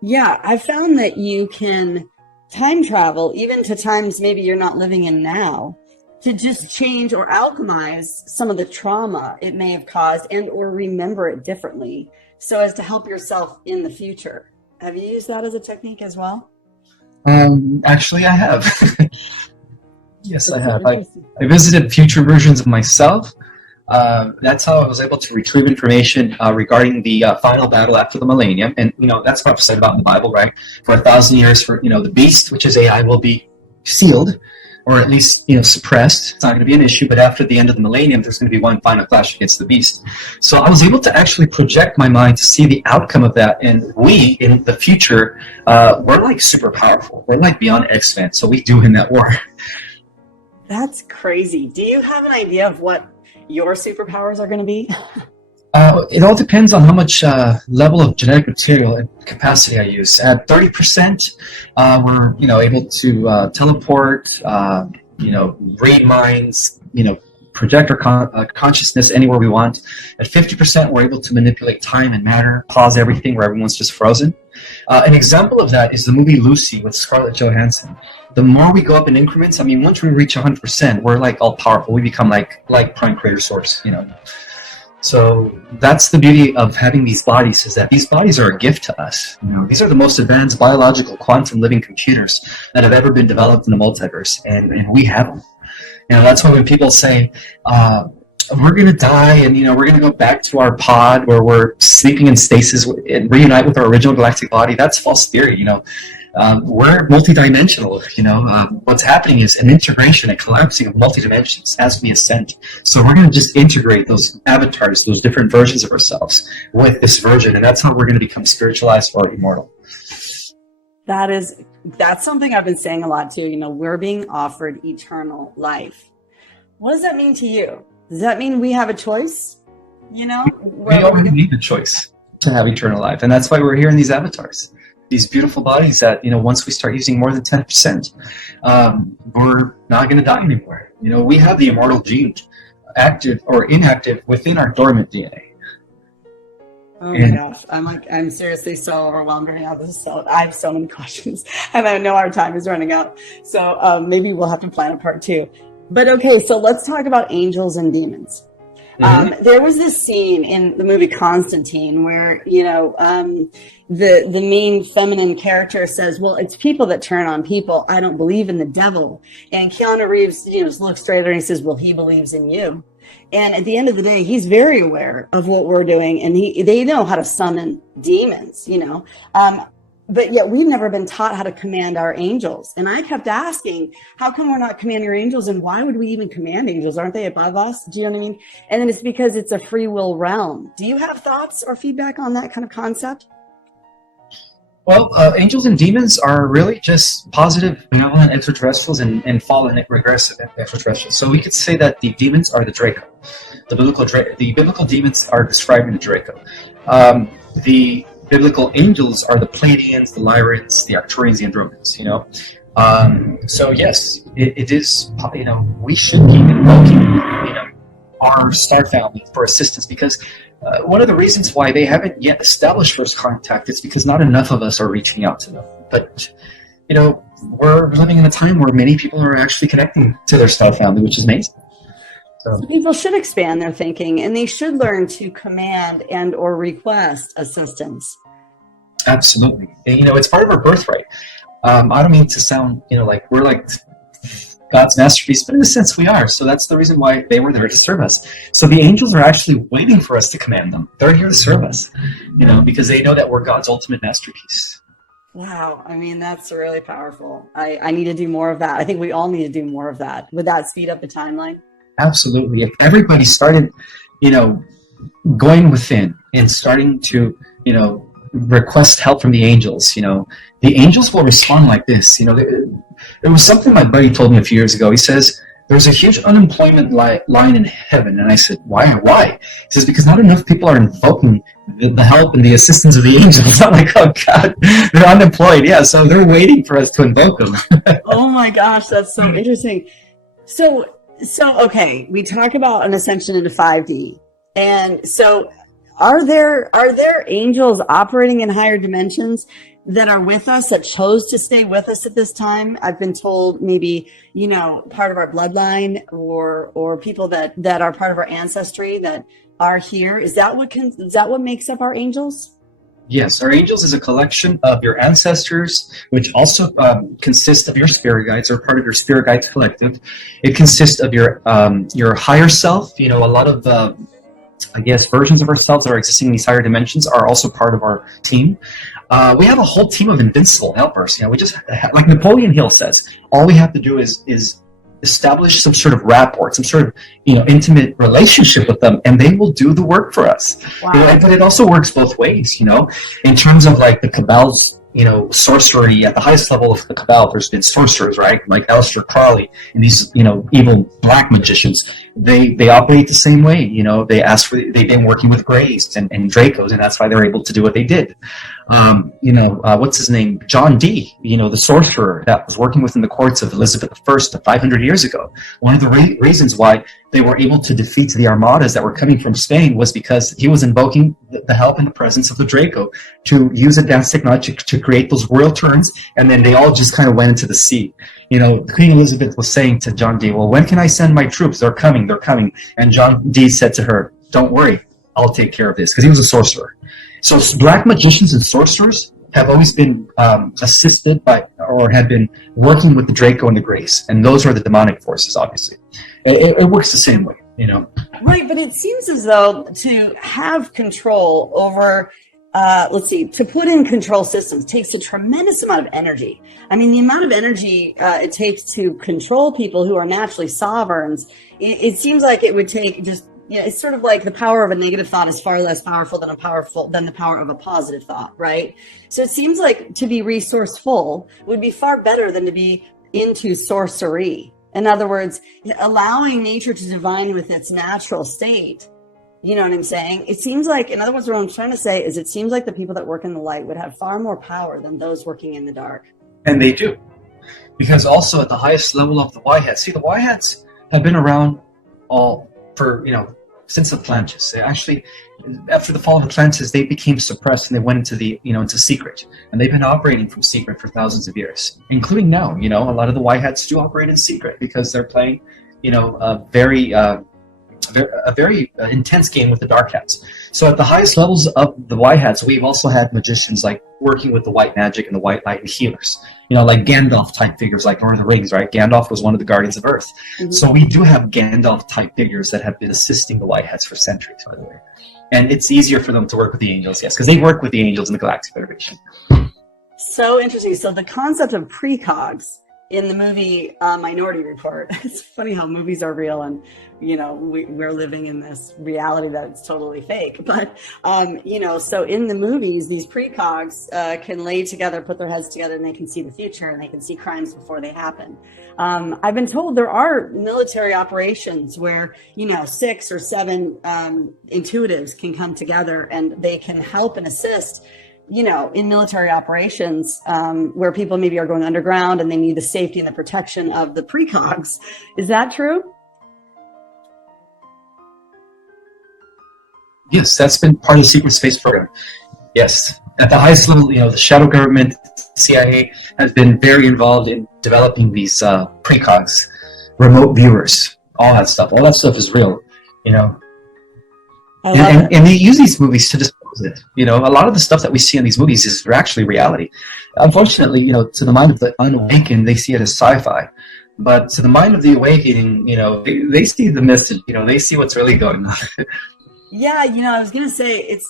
Yeah, I found that you can time travel even to times maybe you're not living in now, to just change or alchemize some of the trauma it may have caused and or remember it differently so as to help yourself in the future. Have you used that as a technique as well? Actually, I have. Yes, I have. I visited future versions of myself, That's how I was able to retrieve information regarding the final battle after the millennium. And, that's prophesied about in the Bible, right? For 1,000 years, for, the beast, which is AI, will be sealed, or at least, suppressed. It's not going to be an issue, but after the end of the millennium, there's going to be one final clash against the beast. So I was able to actually project my mind to see the outcome of that. And we, in the future, we're like super powerful. We're like beyond X-Men, so we do win that war. That's crazy. Do you have an idea of what your superpowers are going to be? It all depends on how much level of genetic material and capacity I use. At 30%, we're able to teleport, read minds, project our consciousness anywhere we want. At 50%, we're able to manipulate time and matter, pause everything where everyone's just frozen. An example of that is the movie Lucy with Scarlett Johansson. The more we go up in increments, once we reach 100%, we're like all powerful. We become like Prime Creator Source, So that's the beauty of having these bodies, is that these bodies are a gift to us. These are the most advanced biological quantum living computers that have ever been developed in the multiverse, and we have them. That's why when people say, we're going to die and, we're going to go back to our pod where we're sleeping in stasis and reunite with our original galactic body, that's false theory. We're multidimensional. What's happening is an integration, a collapsing of multi-dimensions as we ascend. So we're going to just integrate those avatars, those different versions of ourselves with this version, and that's how we're going to become spiritualized or immortal. That's something I've been saying a lot too. We're being offered eternal life. What does that mean to you? Does that mean we have a choice? We already need a choice to have eternal life, and that's why we're here in these avatars. These beautiful bodies that, once we start using more than 10%, we're not going to die anymore. We have the immortal gene active or inactive within our dormant DNA. Oh my gosh. I'm seriously so overwhelmed right now. I have so many questions and I know our time is running out. So maybe we'll have to plan a part 2. But okay, so let's talk about angels and demons. Mm-hmm. There was this scene in the movie Constantine where, the main feminine character says, well, it's people that turn on people. I don't believe in the devil. And Keanu Reeves, looks straight at her and he says, well, he believes in you. And at the end of the day, he's very aware of what we're doing. And they know how to summon demons, but yet we've never been taught how to command our angels. And I kept asking, how come we're not commanding our angels? And why would we even command angels? Aren't they above us? Do you know what I mean? And then it's because it's a free will realm. Do you have thoughts or feedback on that kind of concept? Well, angels and demons are really just positive, benevolent extraterrestrials and fallen regressive extraterrestrials. So we could say that the demons are the Draco. The biblical demons are describing the Draco. The biblical angels are the Pleiadians, the Lyrians, the Arcturians, the Andromedans. So yes, it is. We should keep invoking, our star family for assistance, because one of the reasons why they haven't yet established first contact is because not enough of us are reaching out to them. But we're living in a time where many people are actually connecting to their star family, which is amazing. So people should expand their thinking, and they should learn to command and or request assistance. Absolutely. And, it's part of our birthright. I don't mean to sound, like we're like God's masterpiece, but in a sense we are. So that's the reason why they were there to serve us. So the angels are actually waiting for us to command them. They're here to serve us, because they know that we're God's ultimate masterpiece. Wow. That's really powerful. I need to do more of that. I think we all need to do more of that. Would that speed up the timeline? Absolutely. If everybody started, going within and starting to, request help from the angels, the angels will respond like this. It was something my buddy told me a few years ago. He says, there's a huge unemployment line in heaven. And I said, why? He says, because not enough people are invoking the help and the assistance of the angels. I'm like, oh God, they're unemployed. Yeah, so they're waiting for us to invoke them. Oh my gosh, that's so interesting. So okay, we talk about an ascension into 5D. And so are there angels operating in higher dimensions that are with us, that chose to stay with us at this time? I've been told maybe, part of our bloodline or people that are part of our ancestry that are here. Is that what makes up our angels? Yes, our angels is a collection of your ancestors, which also consists of your spirit guides, or part of your spirit guides collective. It consists of your higher self. You know, a lot of I guess versions of ourselves that are existing in these higher dimensions are also part of our team. We have a whole team of invincible helpers. You know, we just, like Napoleon Hill says, all we have to do is establish some sort of rapport, some sort of, you know, intimate relationship with them, and they will do the work for us. Wow. You know, but it also works both ways, you know, in terms of like the Cabals, you know, sorcery at the highest level of the Cabal. There's been sorcerers, right? Like Aleister Crowley and these, you know, evil black magicians. They operate the same way, you know. They've been working with Greys and Dracos, and that's why they're able to do what they did. You know, what's his name? John Dee, you know, the sorcerer that was working within the courts of Elizabeth I 500 years ago. One of the reasons why they were able to defeat the armadas that were coming from Spain was because he was invoking the help and the presence of the Draco to use advanced technology to create those world turns, and then they all just kind of went into the sea. You know, Queen Elizabeth was saying to John Dee, well, when can I send my troops? They're coming. And John Dee said to her, don't worry, I'll take care of this, because he was a sorcerer. So black magicians and sorcerers have always been assisted by, or have been working with the Draco and the Greys, and those are the demonic forces, obviously. It works the same way, you know. Right, but it seems as though to have control over, to put in control systems takes a tremendous amount of energy. I mean, the amount of energy it takes to control people who are naturally sovereigns, it seems like it would take just, you know, it's sort of like the power of a negative thought is far less powerful than the power of a positive thought, right? So it seems like to be resourceful would be far better than to be into sorcery. In other words, allowing nature to divine with its natural state. You know what I'm saying? It seems like, in other words, what I'm trying to say is it seems like the people that work in the light would have far more power than those working in the dark. And they do. Because also at the highest level of the Y hats, see, the Y hats have been around since Atlantis. They actually, after the fall of Atlantis, they became suppressed and they went into secret. And they've been operating from secret for thousands of years, including now. You know, a lot of the Y hats do operate in secret because they're playing, you know, a very intense game with the dark hats. So at the highest levels of the white hats, we've also had magicians like working with the white magic and the white light and healers. You know, like Gandalf type figures, like Lord of the Rings, right? Gandalf was one of the guardians of Earth. Mm-hmm. So we do have Gandalf type figures that have been assisting the white hats for centuries, by the way. And it's easier for them to work with the angels, yes, because they work with the angels in the Galactic Federation. So interesting. So the concept of precogs in the movie Minority Report, it's funny how movies are real and, you know, we're living in this reality that's totally fake. But, you know, so in the movies, these precogs can lay together, put their heads together, and they can see the future and they can see crimes before they happen. I've been told there are military operations where, you know, 6 or 7 intuitives can come together and they can help and assist, you know, in military operations where people maybe are going underground and they need the safety and the protection of the precogs. Is that true? Yes, that's been part of the secret space program. Yes. At the highest level, you know, the shadow government, CIA, has been very involved in developing these precogs, remote viewers, all that stuff. All that stuff is real, you know. And they use these movies to dispose it. You know, a lot of the stuff that we see in these movies is actually reality. Unfortunately, you know, to the mind of the unawakened, they see it as sci-fi. But to the mind of the awakening, you know, they see the message. You know, they see what's really going on. Yeah, you know, I was going to say,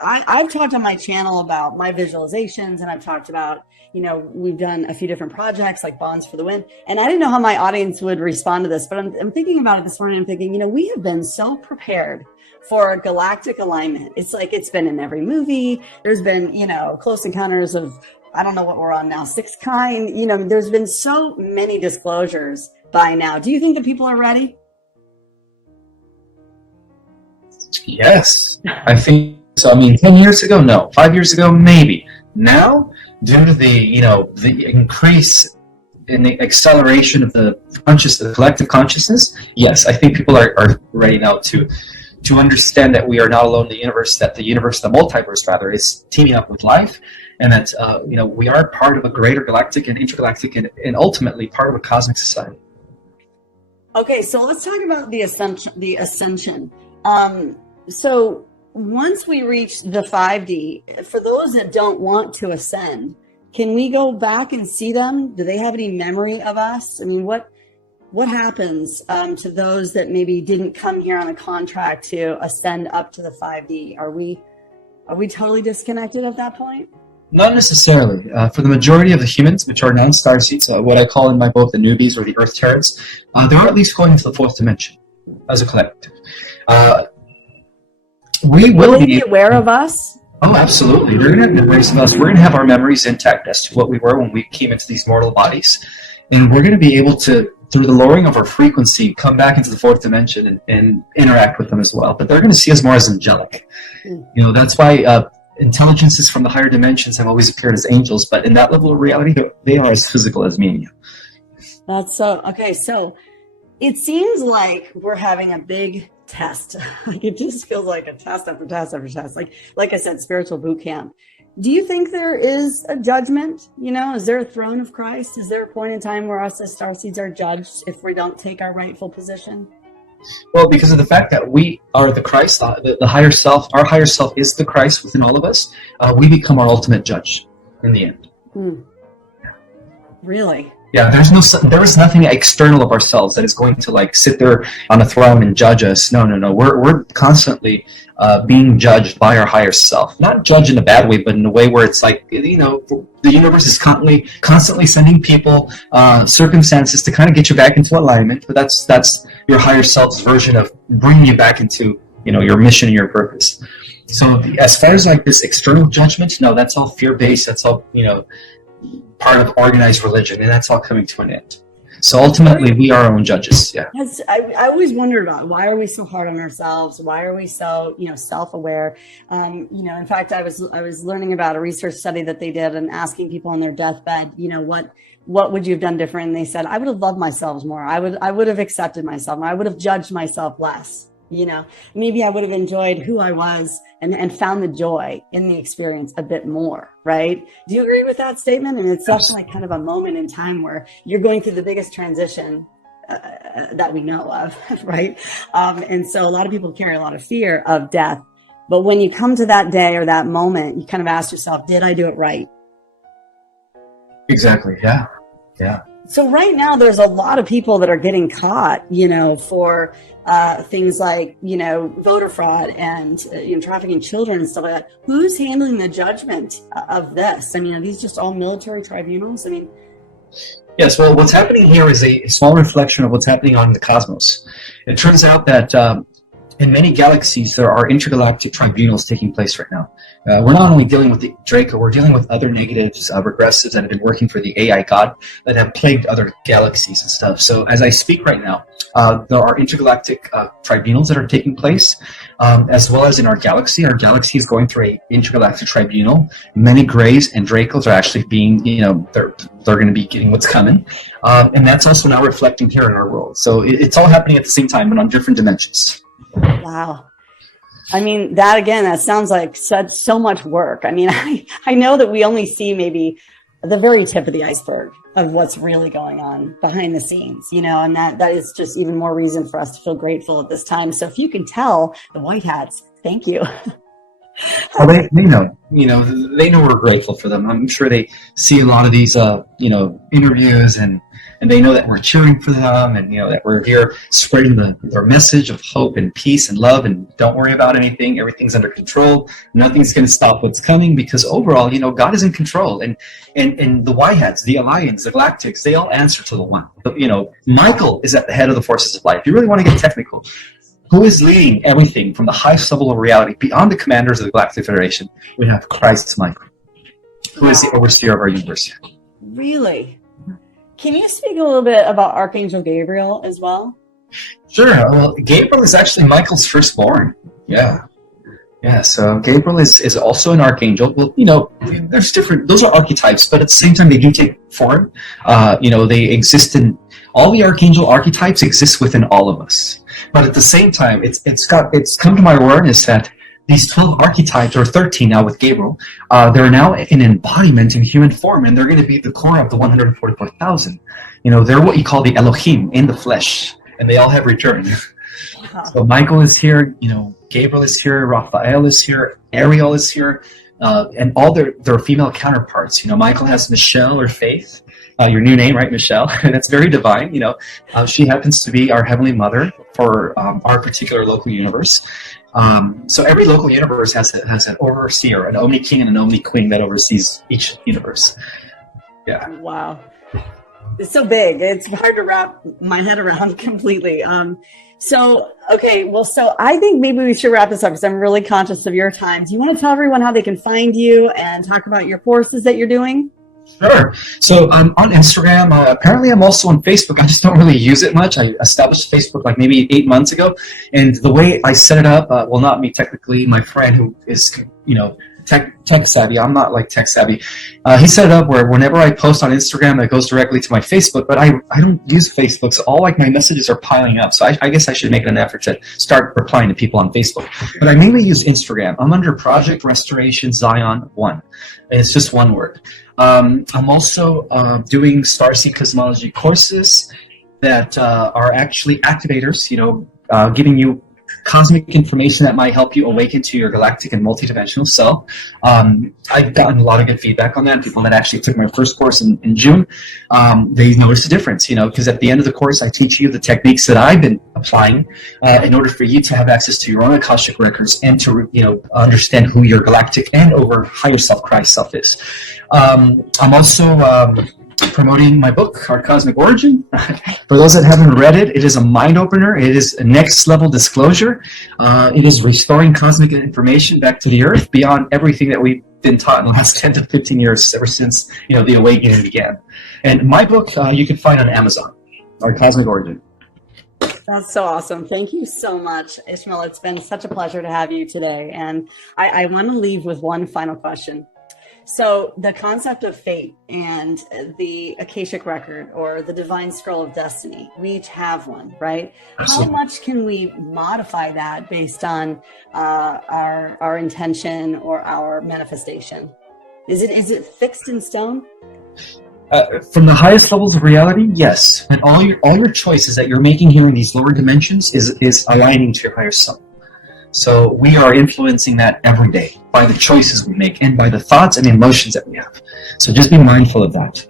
I've talked on my channel about my visualizations, and I've talked about, you know, we've done a few different projects like Bonds for the Wind, and I didn't know how my audience would respond to this, but I'm thinking about it this morning. I'm thinking, you know, we have been so prepared for galactic alignment. It's like it's been in every movie. There's been, you know, Close Encounters of, I don't know what we're on now, 6 kind. You know, there's been so many disclosures by now. Do you think that people are ready? Yes, I think so. I mean, 10 years ago, no. 5 years ago, maybe. Now, due to the, you know, the increase in the acceleration of the collective consciousness, yes, I think people are ready now to understand that we are not alone in the universe, that the multiverse rather, is teaming up with life, and that, you know, we are part of a greater galactic and intergalactic and ultimately part of a cosmic society. Okay, so let's talk about the ascension. So once we reach the 5D, for those that don't want to ascend, can we go back and see them? Do they have any memory of us? I mean, what happens to those that maybe didn't come here on a contract to ascend up to the 5D? Are we totally disconnected at that point? Not necessarily. For the majority of the humans, which are non-starseeds, what I call in my book the newbies or the Earth Terrans, they're at least going into the fourth dimension as a collective. We will be aware of us. Oh, absolutely. They're going to have memories of us. We're going to have our memories intact as to what we were when we came into these mortal bodies. And we're going to be able to, through the lowering of our frequency, come back into the fourth dimension and interact with them as well. But they're going to see us more as angelic. That's why intelligences from the higher dimensions have always appeared as angels, but in that level of reality, they are as physical as me and you. That's so, okay, so it seems like we're having a big test. Like it just feels like a test after test after test. Like I said, spiritual boot camp. Do you think there is a judgment? Is there a throne of Christ? Is there a point in time where us as starseeds are judged if we don't take our rightful position? Well, because of the fact that we are the Christ, the higher self, our higher self is the Christ within all of us, we become our ultimate judge in the end. Really? Yeah, there is nothing external of ourselves that is going to sit there on a throne and judge us. No. We're constantly being judged by our higher self. Not judged in a bad way, but in a way where it's like, the universe is constantly sending people, circumstances to kind of get you back into alignment. But that's your higher self's version of bringing you back into, your mission and your purpose. So as far as this external judgment, no, that's all fear-based. That's all, part of organized religion, and that's all coming to an end. So ultimately, we are our own judges. Yeah. I always wondered about why are we so hard on ourselves? Why are we so self-aware? In fact, I was learning about a research study that they did and asking people on their deathbed, what would you have done different? And they said, I would have loved myself more. I would have accepted myself. I would have judged myself less. Maybe I would have enjoyed who I was and found the joy in the experience a bit more, right? Do you agree with that statement? And it's definitely kind of a moment in time where you're going through the biggest transition that we know of, right? And so a lot of people carry a lot of fear of death. But when you come to that day or that moment, you kind of ask yourself, did I do it right? Exactly. Yeah. Yeah. So right now, there's a lot of people that are getting caught, for things like, voter fraud and trafficking children and stuff like that. Who's handling the judgment of this? I mean, are these just all military tribunals? I mean, yes. Well, what's happening here is a small reflection of what's happening on the cosmos. It turns out that in many galaxies, there are intergalactic tribunals taking place right now. We're not only dealing with the Draco, we're dealing with other negatives, regressives that have been working for the AI God that have plagued other galaxies and stuff. So as I speak right now, there are intergalactic tribunals that are taking place, as well as in our galaxy. Our galaxy is going through an intergalactic tribunal. Many Greys and Dracos are actually being, they're going to be getting what's coming. And that's also now reflecting here in our world. So it's all happening at the same time, but on different dimensions. Wow. I mean, that sounds like so much work. I mean, I know that we only see maybe the very tip of the iceberg of what's really going on behind the scenes, and that is just even more reason for us to feel grateful at this time. So if you can tell the white hats, thank you. Well, they know, they know we're grateful for them. I'm sure they see a lot of these, interviews and they know that we're cheering for them and, that we're here spreading their message of hope and peace and love and don't worry about anything. Everything's under control. Nothing's going to stop what's coming because overall, God is in control. And the white hats, the Alliance, the Galactics, they all answer to the one. Michael is at the head of the forces of life. You really want to get technical. Who is leading everything from the highest level of reality beyond the commanders of the Galactic Federation? We have Christ's Michael, who is the overseer of our universe. Really? Can you speak a little bit about Archangel Gabriel as well? Sure. Well, Gabriel is actually Michael's firstborn. Yeah. Yeah, so Gabriel is also an archangel. Well, there's those are archetypes, but at the same time, they do take form. They exist in, all the archangel archetypes exist within all of us. But at the same time, it's come to my awareness that these 12 archetypes, or 13 now with Gabriel, they're now in embodiment in human form, and they're going to be the core of the 144,000. They're what you call the Elohim in the flesh, and they all have returned. Wow. So Michael is here, Gabriel is here, Raphael is here, Ariel is here, and all their female counterparts. Michael has Michelle or Faith, your new name, right, Michelle? That's very divine. She happens to be our Heavenly Mother for our particular local universe. So every local universe has an overseer, an Omni King and an Omni Queen that oversees each universe. Yeah. Wow. It's so big. It's hard to wrap my head around completely. So I think maybe we should wrap this up because I'm really conscious of your time. Do you want to tell everyone how they can find you and talk about your courses that you're doing? Sure. So I'm on Instagram. Apparently, I'm also on Facebook. I just don't really use it much. I established Facebook like maybe 8 months ago. And the way I set it up, well, not me technically, my friend who is, tech savvy. I'm not like tech savvy. He set it up where whenever I post on Instagram, it goes directly to my Facebook, but I don't use Facebook, so all like my messages are piling up. So I guess I should make an effort to start replying to people on Facebook. But I mainly use Instagram. I'm under Project Restoration Zion 1. And it's just one word. I'm also doing Starseed Cosmology courses that are actually activators, giving you cosmic information that might help you awaken to your galactic and multidimensional self. I've gotten a lot of good feedback on that. People that actually took my first course in June, they noticed a difference, because at the end of the course, I teach you the techniques that I've been applying in order for you to have access to your own Akashic records and to, understand who your galactic and over higher self, Christ self is. I'm also promoting my book, Our Cosmic Origin. For those that haven't read it, it is a mind opener. It is a next level disclosure. It is restoring cosmic information back to the earth beyond everything that we've been taught in the last 10 to 15 years, ever since the awakening began. And my book you can find on Amazon, Our Cosmic Origin. That's so awesome. Thank you so much, Ismael. It's been such a pleasure to have you today. And I want to leave with one final question. So the concept of fate and the Akashic record or the divine scroll of destiny, we each have one, right? Absolutely. How much can we modify that based on our intention or our manifestation? Is it fixed in stone? From the highest levels of reality, yes. And all your choices that you're making here in these lower dimensions is aligning to your higher self. So we are influencing that every day by the choices we make and by the thoughts and emotions that we have. So just be mindful of that.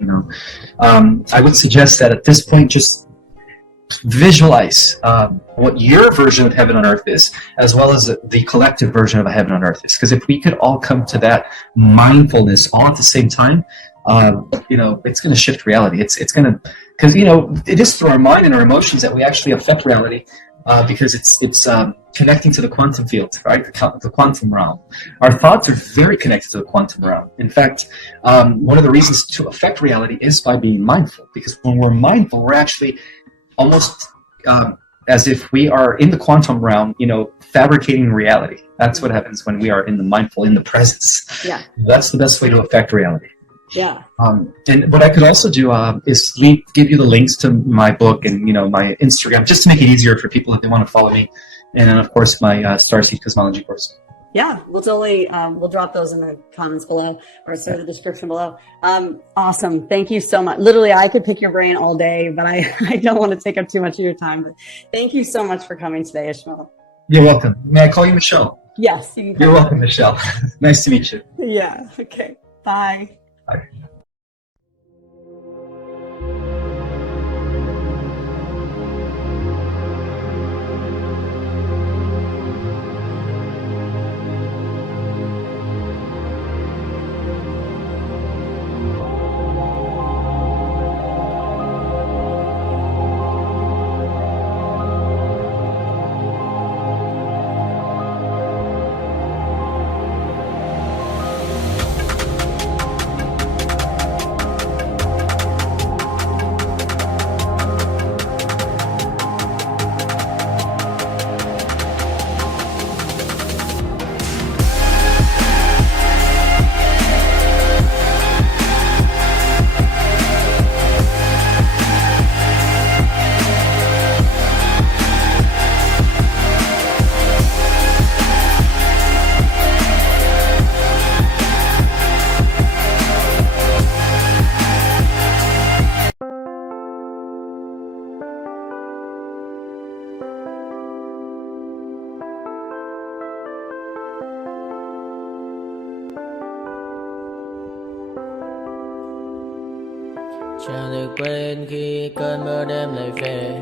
I would suggest that at this point, just visualize what your version of heaven on earth is, as well as the collective version of a heaven on earth is. Because if we could all come to that mindfulness all at the same time, it's going to shift reality. It's going to, because it is through our mind and our emotions that we actually affect reality. Because it's connecting to the quantum field, right? The quantum realm. Our thoughts are very connected to the quantum realm. In fact, one of the reasons to affect reality is by being mindful. Because when we're mindful, we're actually almost as if we are in the quantum realm, fabricating reality. That's what happens when we are in the mindful, in the presence. Yeah. That's the best way to affect reality. Yeah. And what I could also do is give you the links to my book and my Instagram, just to make it easier for people if they want to follow me, and then of course my Starseed Cosmology course. Yeah, we'll totally we'll drop those in the comments below or the description below. Awesome, thank you so much. Literally, I could pick your brain all day, but I don't want to take up too much of your time. But thank you so much for coming today, Ismael. You're welcome. May I call you Michelle? Yes. You're welcome, Michelle. Nice to meet you. Yeah. Okay. Bye. Bye. Chẳng được quên khi cơn mưa đêm lại về.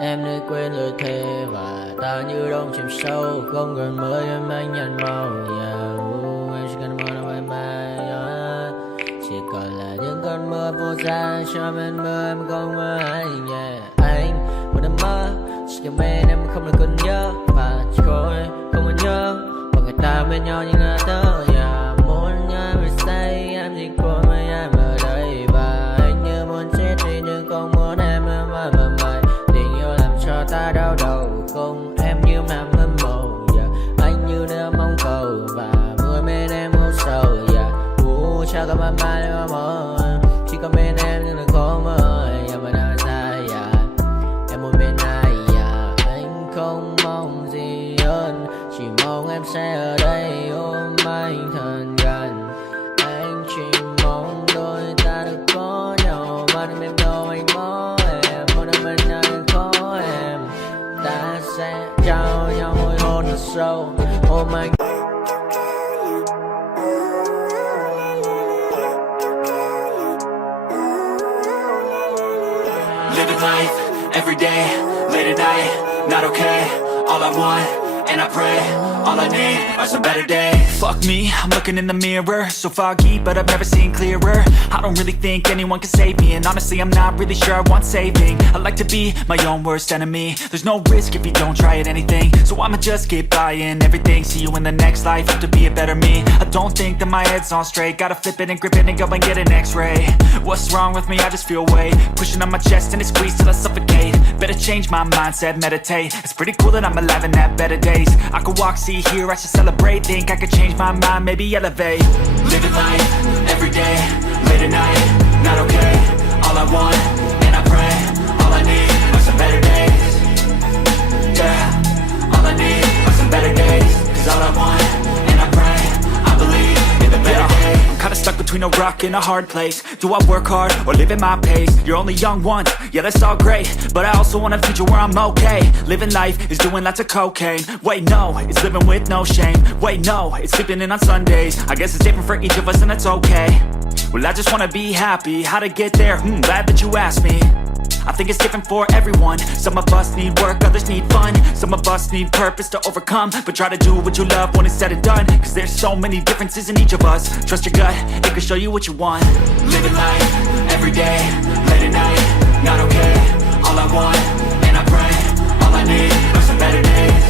Em đã quên lời thề và ta như đông chìm sâu. Không cần mơ em anh nhạt màu. Em chỉ cần mơ đâu bye bye. Chỉ còn là những cơn mưa vô giá cho bên mơ em không mơ anh. Anh vẫn đang mơ chỉ cần bên em không được cần nhớ và chỉ có em không còn nhớ và người ta bên nhau như ngã tớ. Muốn nhớ về say em chỉ có mấy em ở đây và anh như muốn chết đi nhưng không muốn em mơ mày. Tình yêu làm cho ta đau đầu không em như mà mơ mộng. Anh như đang mong cầu và mưa bên em hôn sầu. Chắc có mà mai em mơ chỉ có bên em nhưng đừng có mơ. Em vẫn đang dài em muốn bên ai anh không mong gì hơn chỉ mong em sẽ ở đây ôm anh thật gần. Anh chỉ mong đôi ta được có nhau mà đừng em đâu anh mơ em muốn ở bên anh có em. Ta sẽ trao nhau môi hôn thật sâu ôm anh. Living life, every day, late at night, not okay. All I want, and I pray, all I need are some better days. Fuck me, I'm looking in the mirror, so foggy, but I've never seen clearer. I don't really think anyone can save me, and honestly I'm not really sure I want saving. I like to be my own worst enemy. There's no risk if you don't try at anything, so I'ma just keep buying everything. See you in the next life, have to be a better me. I don't think that my head's on straight, gotta flip it and grip it and go and get an x-ray. What's wrong with me? I just feel weight pushing on my chest and it squeezes till I suffocate. Better change my mindset, meditate. It's pretty cool that I'm alive and have better days. I could walk, see, hear, I should celebrate. Think I could change my mind, maybe elevate. Living life, every day, late at night, not okay. All I want, and I pray, all I need are some better days. Yeah, all I need are some better days. Cause all I want, and I pray, I believe in the better days. I'm kinda stuck between a rock and a hard place. Do I work hard or live at my pace? You're only young once, yeah that's all great, but I also want a future where I'm okay. Living life is doing lots of cocaine. Wait no, it's living with no shame. Wait no, it's sleeping in on Sundays. I guess it's different for each of us and that's okay. Well I just wanna be happy, how to get there? Glad that you asked me. I think it's different for everyone. Some of us need work, others need fun. Some of us need purpose to overcome. But try to do what you love when it's said and done. Cause there's so many differences in each of us. Trust your gut, it can show you what you want. Living life, every day, late at night, not okay. All I want, and I pray, all I need are some better days.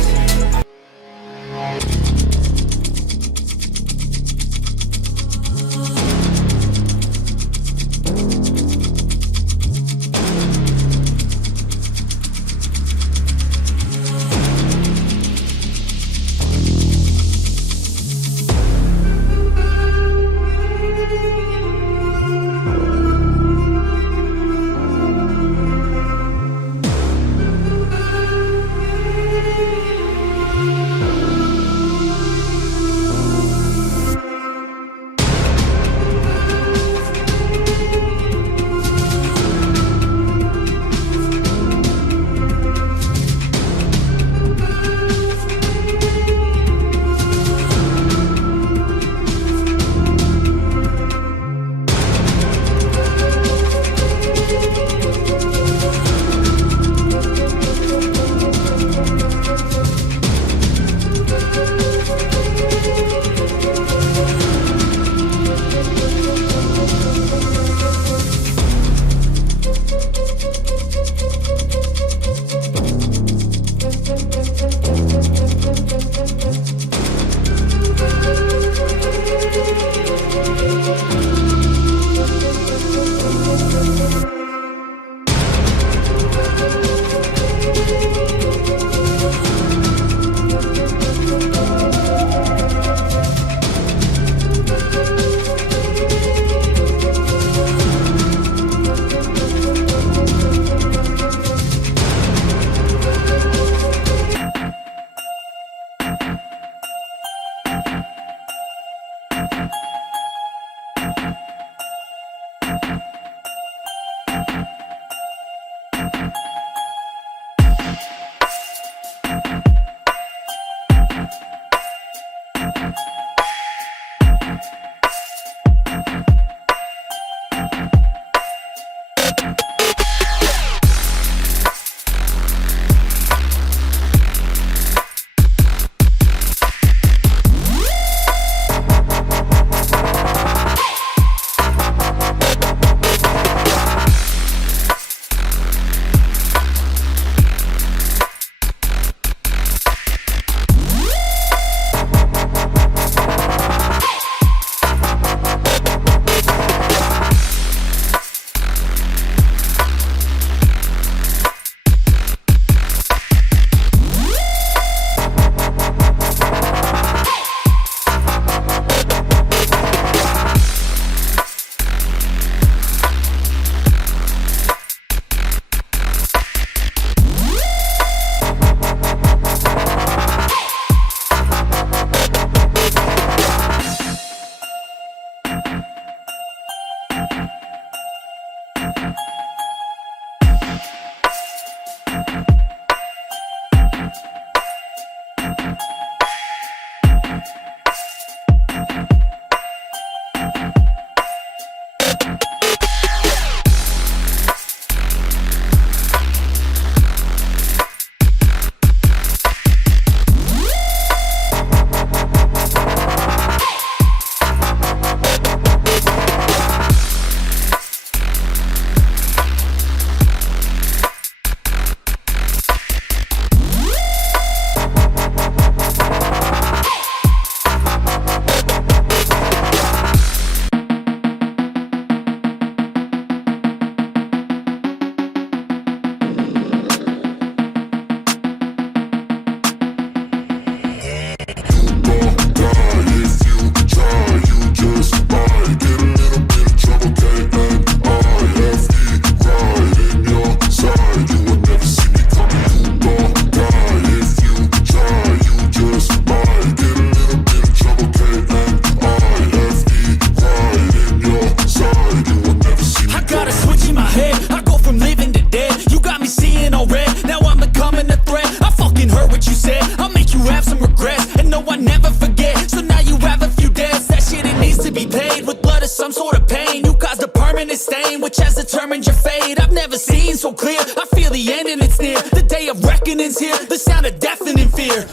determined your fate. I've never seen so clear. I feel the end and it's near. The day of reckoning's here. The sound of deafening fear.